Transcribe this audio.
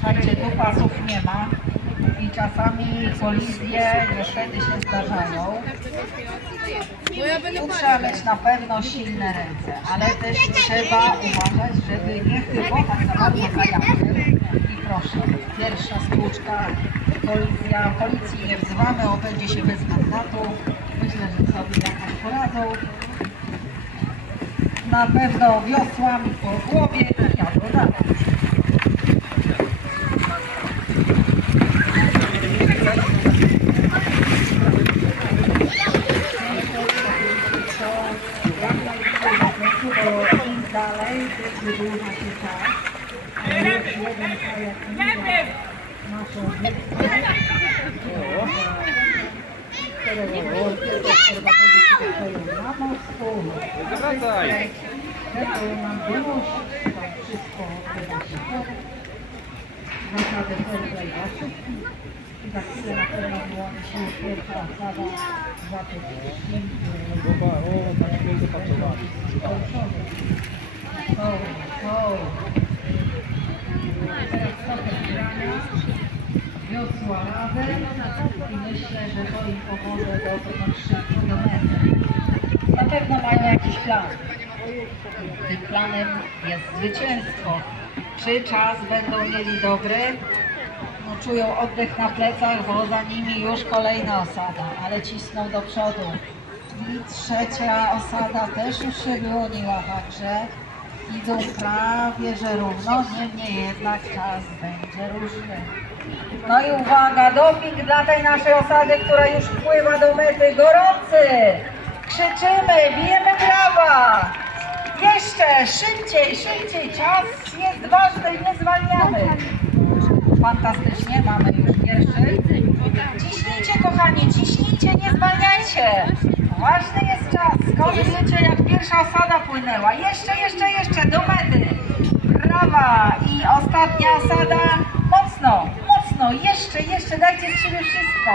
Słuchajcie, tu pasów nie ma i czasami kolizje niestety się zdarzają. Tu trzeba mieć na pewno silne ręce, ale też trzeba uważać, żeby nie chybować za bardzo za jakiem. I proszę, pierwsza stłuczka, kolizja, policji nie wzywamy, obędzie się bez mandatu. Myślę, że sobie jakoś poradzą. Na pewno wiosłami po głowie i jadą dalej. Bo im dalej, tym wydłuża się czas. A już jeden minął naszą na mostu. Wracaj! Będą nam donosić to wszystko do waszych Zasady są dla wszystkich. I za chwilę na pewno wyłoni się pierwsza zasada za tych pięknych O, tak się zapatrzowali. są, wiosła radę i myślę, że to im pomoże dotrzeć szybko do mety. Na pewno mają jakiś plan. Tym planem jest zwycięstwo. Czy czas będą mieli dobry? No, czują oddech na plecach, bo za nimi już kolejna osada, ale cisną do przodu. I trzecia osada też już się wyłoniła, także idą prawie że równo, niemniej jednak czas będzie różny. No i uwaga, doping dla tej naszej osady, która już wpływa do mety, gorący! Krzyczymy, bijemy brawa! Jeszcze szybciej, szybciej, czas jest ważny nie zwalniamy. Fantastycznie, mamy już pierwszy. Ciśnijcie kochani, ciśnijcie, nie zwalniajcie. Ważny jest czas. Skąd wiecie jak pierwsza osada płynęła? Jeszcze, jeszcze, jeszcze, do mety. Brawa! I ostatnia osada. Mocno, mocno, jeszcze, jeszcze, dajcie z siebie wszystko.